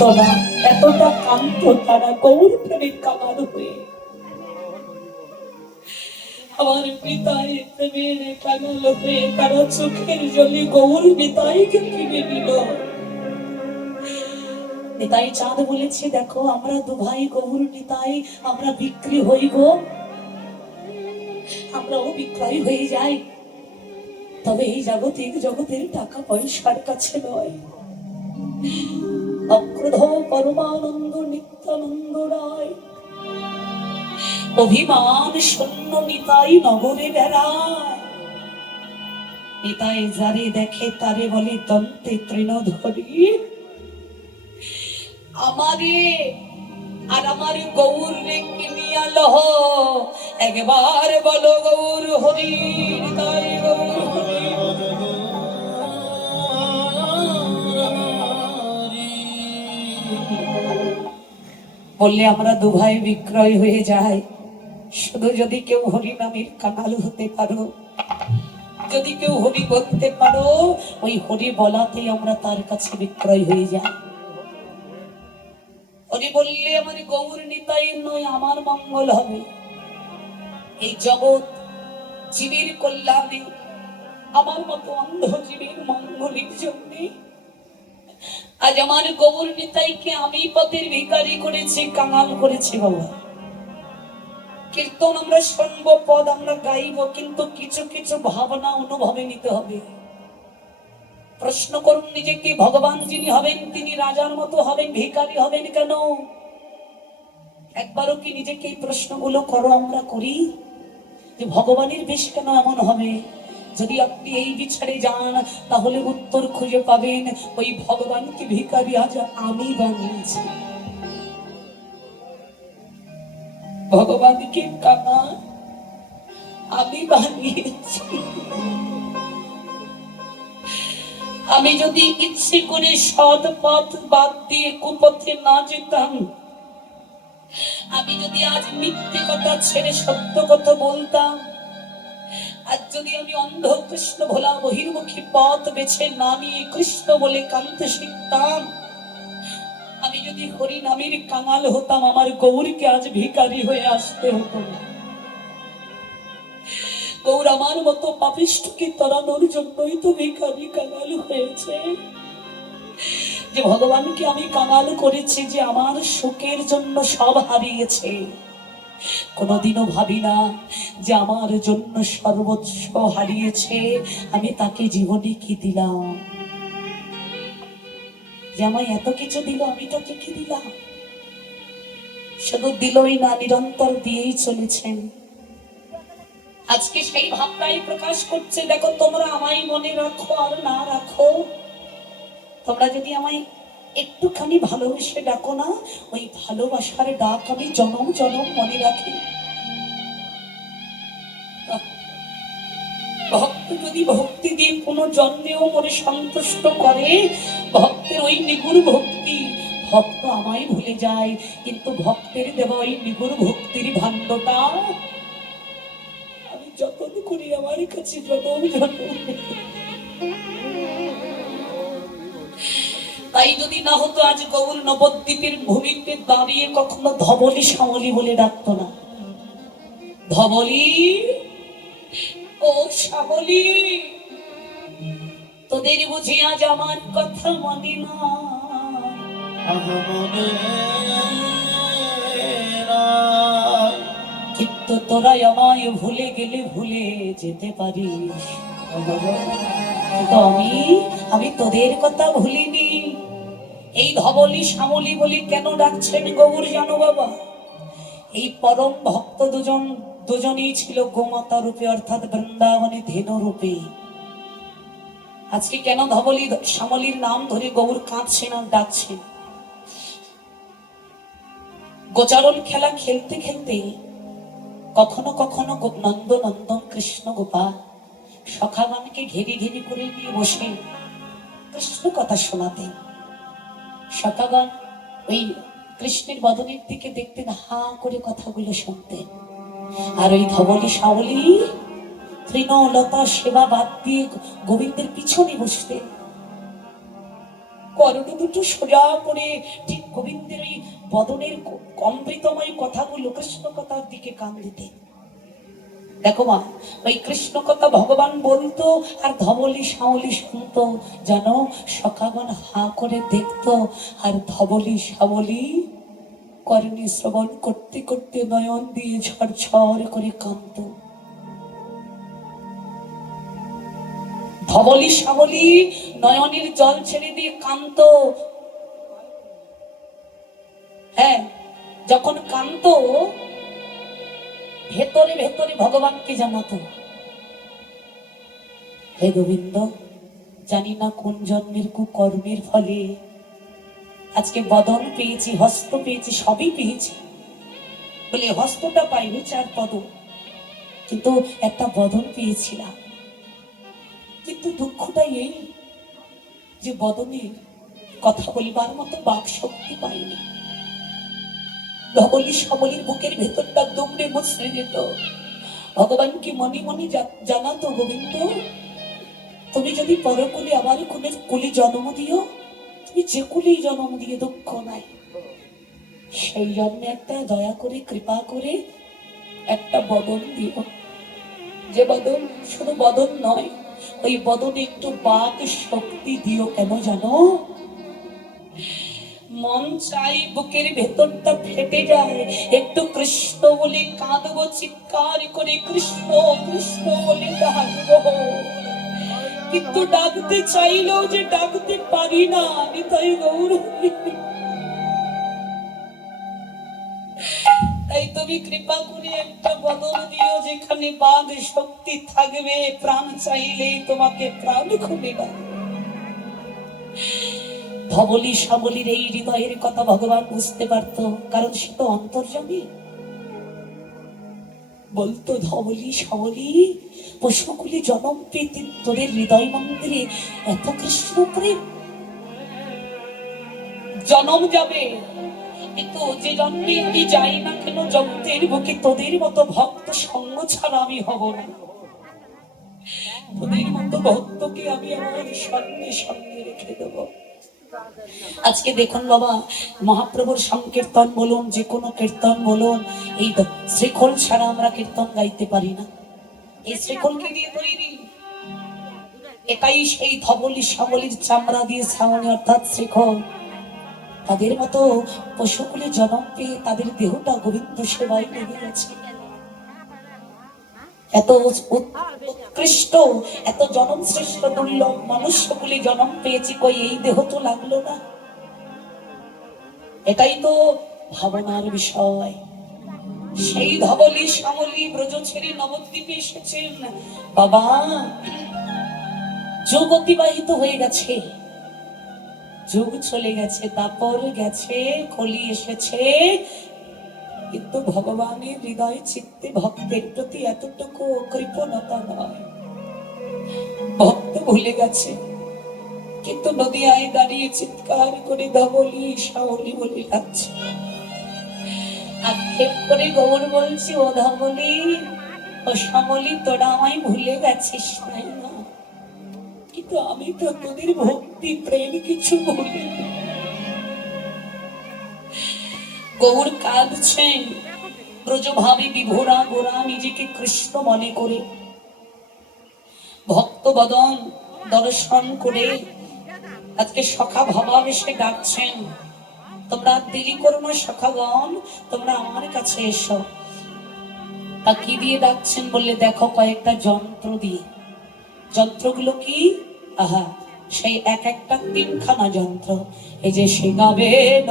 তোরা এতটা কান্ত তারা গৌর প্রেমিক কামার হয়ে আমার পিতাই প্রেমের কাঙাল হয়ে তারা চোখের জলে গৌর পিতাইকে কিনে নিল। নিতাই চাঁদ বলেছে, দেখো আমরা দু ভাই গৌর নিতাই আমরা বিক্রি হইব, আমরাও বিক্রয় হয়ে যাই, তবে এই জাগতিক জগতের টাকা পয়সার কাছে নয়। অক্রোধ পরমানন্দ নিত্যানন্দ রায় অভিমান শূন্য নিতাই নগরে বেড়ায়। নিতাই যারে দেখে তারে বলে দন্তে তৃণধরি, আমারে আর আমার গৌর রে কিনিয়া লহ, একবার বলো গৌর হরি নিতাই গৌর হরি। বললে আমরা দু ভাই বিক্রয় হয়ে যাই, শুধু যদি কেউ হরি নামের কাঙাল হতে পারো, যদি কেউ হরি বলতে পারো, ওই হরি বলাতেই আমরা তার কাছে বিক্রয় হয়ে যাই। হরি বললে আমার গৌর নিতাই নয়, আমার মঙ্গল হবে। এই জগৎ জীবের কল্যাণে, আমার মতো অন্ধ জীবের মঙ্গলের জন্য আজ আমার গৌর নিতাইকে আমি পথের ভিখারি করেছি, কাঙাল করেছি। বাবা কীর্তন আমরা শুনবো, পদ আমরা গাইব, কিন্তু কিছু কিছু ভাবনা অনুভবে নিতে হবে। প্রশ্ন করুন নিজেকে, ভগবান যিনি হবেন তিনি রাজার মতো হবেন, ভিখারি হবেন কেন? একবারও কি নিজেকে এই প্রশ্নগুলো করো? আমরা করি যে ভগবানের বেশ কেন এমন হবে? যদি আপনি এই বিচারে যান তাহলে উত্তর খুঁজে পাবেন, ওই ভগবানকে ভিখারি আজ আমি বানিয়েছি, ভগবানকে কানা আমি বানিয়েছি। আমি যদি ইচ্ছে করে সৎ পথ বাদ দিয়ে কুপথে না যেতাম, আমি যদি আজ মিথ্যে কথা ছেড়ে সত্য কথা বলতাম, আজ যদি আমি অন্ধ কৃষ্ণ ভোলা বহির্মুখী পথ বেছে না নিয়ে কৃষ্ণ বলে কাঁদতে শিখতাম, আমি যদি হরি নামের কাঙাল হতাম, আমার গৌরকে আজ ভিখারি হয়ে আসতে হতো না। গৌর আমার মতো পাপিষ্ঠকে তরানোর জন্যই তো ভিখারি কাঙাল হয়েছে। যে ভগবানকে আমি কাঙাল করেছি, যে আমার সুখের জন্য সব হারিয়েছে, কোনোদিনও ভাবি না যে আমার জন্য সর্বোচ্চ হারিয়েছে, আমি তাকে জীবনে কি দিলাম, যে আমায় এত কিছু দিল, আমি তাকে কি দিলাম? শুধু দিলই না, নিরন্তর দিয়েই চলেছেন। আজকে সেই ভাবনাই প্রকাশ করছে, দেখো তোমরা আমায় মনে রাখো আর না রাখো, তোমরা যদি আমায় একটুখানি ভালোবেসে ডাকো না, ওই ভালোবাসার ডাক আমি জনম জনম মনে রাখি। ভক্ত যদি ভক্তি দিয়ে কোনো জন্মেও মনে সন্তুষ্ট করে, ভক্তের ওই নিগুড় ভক্তি, ভক্ত আমায় ভুলে যায়, কিন্তু ভক্তের দেওয়া ওই নিগুড় ভক্তির ভাণ্ডটা আমি যতন করি আমার কাছে জনম জনম। তাই যদি না হতো আজ গৌর নবদ্বীপের ভূমিতে দাঁড়িয়ে কখনো ধবলি শ্যামলি বলে ডাকতো না। ধবলি ও শ্যামলি, তোদের বুঝি আজ আমার কথা মনে না? কিন্তু তোরা আমায় ভুলে গেলে ভুলে যেতে পারিস, তো আমি তোদের কথা ভুলিনি। এই ধবলি শ্যামলি বলি কেন ডাকছেন গৌর জানো বাবা? এই পরম ভক্ত দুজনেই ছিল গোমাতা রূপে, অর্থাৎ বৃন্দাবনে ধেনু রূপে। আজকে কেন ধবলি শ্যামলির নাম ধরে গৌর কাঁদছেন আর ডাকছেন? গোচারণ খেলা খেলতে খেলতে কখনো কখনো নন্দ নন্দন কৃষ্ণ গোপাল সখাগণকে ঘেরি ঘেরি করে নিয়ে বসে কৃষ্ণ কথা শোনাতেন। সখাগণ ওই কৃষ্ণের বদনের দিকে দেখতেন, হা করে কথাগুলো শুনতেন। আর ওই ধবলি শ্যামলি তৃণলতা সেবা বাদ দিয়ে গোবিন্দের পিছনে বসতেন। বরণ দুটো সোজা করে ঠিক গোবিন্দের ওই বদনের অমৃতময় কথাগুলো কৃষ্ণ কথার দিকে কান দিতে। দেখো মা, ওই কৃষ্ণ কথা ভগবান বলতো আর ধবলি সাবলি শুনতো, যেন সখাগণ হা করে দেখতো, আর ধবলি সাবলি কর্ণে শ্রবণ করতে করতে নয়ন দিয়ে ঝরঝর করে কাঁদত। ধবলি সাবলি নয়নের জল ছেড়ে দিয়ে কাঁদত। হ্যাঁ, যখন কাঁদত ভেতরে ভেতরে ভগবানকে জানাতো, হে গোবিন্দ, জানি না কোন জন্মের কুকর্মের ফলে আজকে বদন পেয়েছি, হস্ত পেয়েছি, সবই পেয়েছি। বলে হস্তটা পাইনি, 4 পদ, কিন্তু একটা বদন পেয়েছিলাম। কিন্তু দুঃখটা এই যে বদনে কথা বলবার মতো বাক শক্তি পাইনি। ধবলি সাবলির বুকের ভেতরটা দুমড়ে মুচড়ে যেত। ভগবান কি মনে মনে জানাতো, গোবিন্দ, তুমি যদি পরকুলে আমার কুলে জন্ম দিও, তুমি যে কুলেই জন্ম দিয়ে দুঃখ নাই, সেই জন্মে একটা দয়া করে কৃপা করে একটা বদন দিও। যে বদন শুধু বদন নয়, ওই বদনে একটু বাক শক্তি দিও। কেন জানো? মন চাই বুকের ভেতরটা ফেটে যায়, একটু কৃষ্ণ বলে কাঁদবো, চিৎকার করে কৃষ্ণ কৃষ্ণ বলে ডাকবো, কিন্তু ডাকতে চাইলেও যে ডাকতে পারি না। নিতাই গৌর, তাই তুমি কৃপা করে একটা বদল দিও, যেখানে বাঘ শক্তি থাকবে, প্রাণ চাইলেই তোমাকে প্রাণ খুলে ডাকবে। ধবলি সাবলির এই হৃদয়ের কথা ভগবান বুঝতে পারত, কারণ সে তো অন্তর্যামী। বলতো, ধবলি সাবলি, পশুকুলে জন্ম পেতে তোদের হৃদয় মন্দিরে এত কৃষ্ণ প্রেম, জন্ম যাবে, কিন্তু যে জন্মে আমি যাই না কেন, জগতের বুকে তোদের মতো ভক্ত সঙ্গ ছাড়া আমি হব না। তোদের মতো ভক্তকে আমি আমার সঙ্গে সঙ্গে রেখে দেবো। আজকে দেখুন বাবা, মহাপ্রভুর সংকীর্তন বলুন, যে কোনো কীর্তন বলুন, এই শ্রীখোল ছাড়া আমরা কীর্তন গাইতে পারি না। এই শ্রীখোলকে দিয়ে তৈরি, এটাই সেই ধবলি সাবলির চামড়া দিয়ে ছাউনি, অর্থাৎ শ্রীখোল। তাদের মতো পশুকুলে জন্ম পেয়ে তাদের দেহটা গোবিন্দ সেবায় লেগে গেছে। এত উৎকৃষ্ট, এত জনম শ্রেষ্ঠ দুর্লভ মনুষ্যকুলে জন্ম পেয়েছি, কই এই দেহ তো লাগলো না। এটাই তো ভাবনার বিষয়। সেই ধবলি সাবলি ব্রজ ছেড়ে নবদ্বীপে এসেছেন। বাবা, যুগ অতিবাহিত হয়ে গেছে, যুগ চলে গেছে, তারপর গেছে, কলি এসেছে, কিন্তু ভগবানের হৃদয় চিত্তে ভক্তের প্রতি এতটুকু কৃপণতা নয়। ভক্ত ভুলে গেছে, কিন্তু নদিয়ায় দাঁড়িয়ে চিৎকার করে ধবলি সাবলি বলে ডাকছে। আক্ষেপ করে গৌর বলছি, ও ধবলি ও সাবলি, তোরা আমায় ভুলে গেছিস তাই না? কিন্তু আমি তো তোদের ভক্তি প্রেম কিছু ভুলি। গৌর কাঁদছেন, ব্রজভাবে বিভোরা গোরা নিজেকে কৃষ্ণ মনে করে, ভক্ত বদন দর্শন করে আজকে সখা ভাবাবেশে ডাকছেন, তোমরা দেরি করো না সখাগণ, তোমরা আমার কাছে এসো। তা কি দিয়ে ডাকছেন বললে, দেখো কয়েকটা যন্ত্র দিয়ে। যন্ত্রগুলো কি? আহা, সেই এক একটা 3খানা যন্ত্র। এই যে সে গাবেন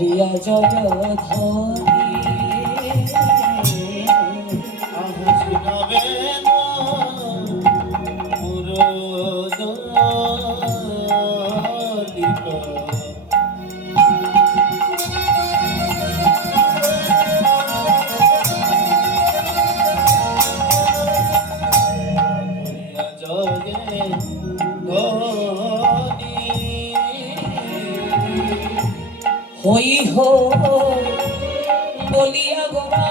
রিয়া জয় হই হো বলিয়া গোরা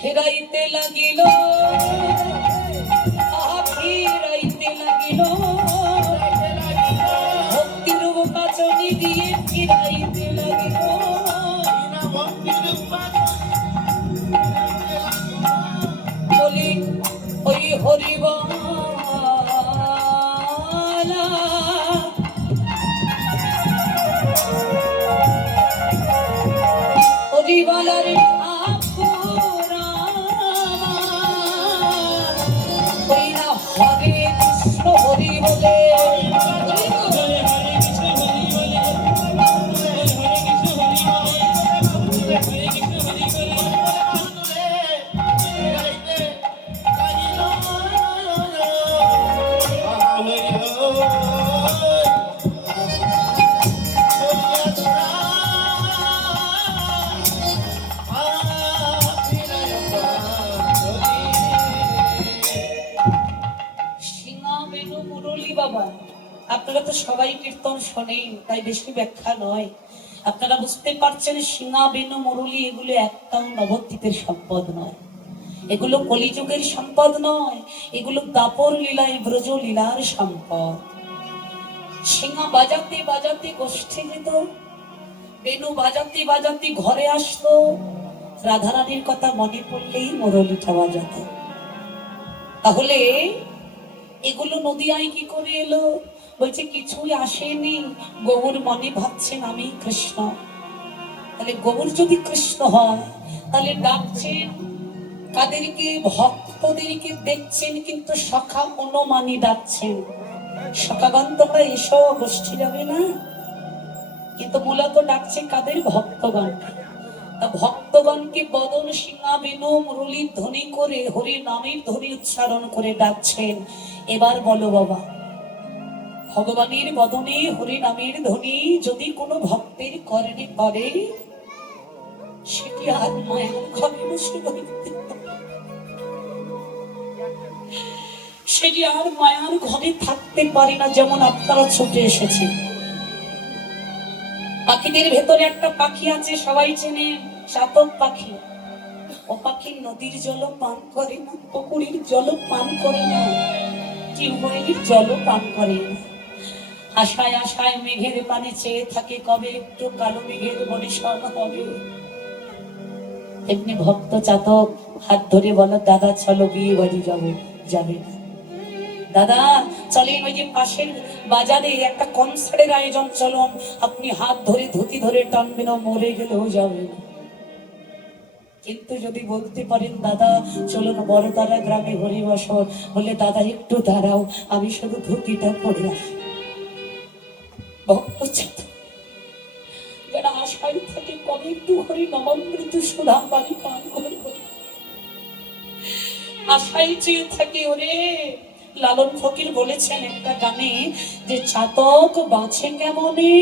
ফেরাইতে লাগিল ফিরাইতে লাগিল ভক্তির কাচনি দিয়ে ফিরাইতে লাগিল বলি ওই হরিবালা হরিবালার হরে কৃষ্ণ হরি বলে বাবা আপনারা তো সবাই কীর্তন শোনেন, তাই বেশি ব্যাখ্যা নয়। আপনারা বুঝতে পারছেন সিঙা বেনু মুরলী এগুলো একটাও নবদ্বীপের সম্পদ নয়, এগুলো কলিযুগের সম্পদ নয়, এগুলো দাপর লীলায় ব্রজ লীলার সম্পদ। সিঙা বাজাতে বাজাতে গোষ্ঠী যেত, বেনু বাজাতে বাজাতে ঘরে আসতো, রাধারানীর কথা মনে পড়লেই মুরলীটা বাজাতো। তাহলে এগুলো নদিয়ায় কি করে এলো? বলছে কিছুই আসেনি, গৌর মনে ভাবছেন আমি কৃষ্ণ। তাহলে গৌর যদি কৃষ্ণ হয় তাহলে ডাকছেন কাদেরকে? ভক্তদেরকে দেখছেন, কিন্তু সখা অনুমানি ডাকছেন, সখাগণ তোমরা এসো, গোষ্ঠী যাবে না? কিন্তু মূলত ডাকছে কাদের? ভক্তগণ। ভক্তগণকে বদন সিঙা বেনু মুরলীর ধ্বনি করে, হরি নামের ধ্বনি উচ্চারণ করে ডাকছেন। এবার বলো বাবা, ভগবানের বদনে হরি নামের ধ্বনি যদি কোনো ভক্তের কর্ণে পড়ে, সেটি আর মায়ের ঘরে বসে বলতে, সেটি আর মায়ার ঘরে থাকতে পারে না। যেমন আপনারা ছুটে এসেছেন, পাখিদের ভেতরে একটা পাখি আছে সবাই চেনেন, চাতক পাখি। ও পাখি নদীর জল পান করে না, পুকুরের জল পান করে না, টিউবওয়েলের জল পান করে না। আশায় আশায় মেঘের পানে চেয়ে থাকে কবে একটু কালো মেঘের বরিশন হবে। এমনি ভক্ত চাতক হাত ধরে বলো, দাদা চলো বিয়ে বাড়ি যাবো। যাবে না। দাদা চলেন ওই যে পাশের বাজারে একটা কনসার্টের আয়োজন, চলুন। আপনি হাত ধরে ধুতি ধরে টানবেন, মরে গেলেও যাবে না। কিন্তু যদি বলতে পারেন দাদা চলুন বড়তারা গ্রামে হরিবাসর, বলে দাদা একটু দাঁড়াও, আমি শুধু ধুতিটা পরে আসি। ভক্ত যারা আশায় থাকে কবে একটু হরি নবমৃত সুধা বাড়ি পান করব, আশায় চেয়ে থাকে। ওরে লালন ফকির বলেছেন একটা গানে যে চাতক বাঁচে কেমনে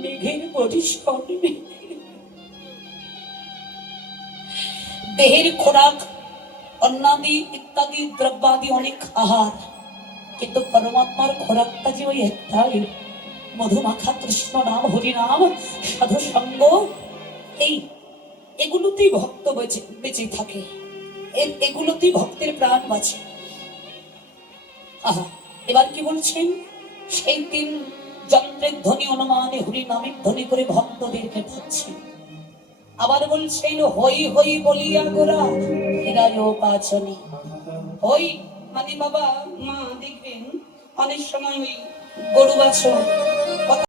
মেঘের পরিষ্করণে। দেহের খোরাক অন্নাদি ইত্যাদি দ্রব্যাদি অনেক আহার, কিন্তু পরমাত্মার খোরাকটা যে ওই একটাই, মধুমাখা কৃষ্ণ নাম, হরি নাম, সাধু সঙ্গ। এই এগুলোতেই ভক্ত বেঁচে থাকে, এগুলোতেই ভক্তের প্রাণ বাঁচে। আহা, এবার কি বলছেন? সেই দিন যন্ত্রের ধ্বনি অনুমানে হরি নামের ধ্বনি করে ভক্তদেরকে ডাকছেন। আবার বলছেন হই হই বলিয়া গোরা ফেরায় পাচনি। হই মানে বাবা মা দেখবেন অনেক সময় ওই গরু বাছুর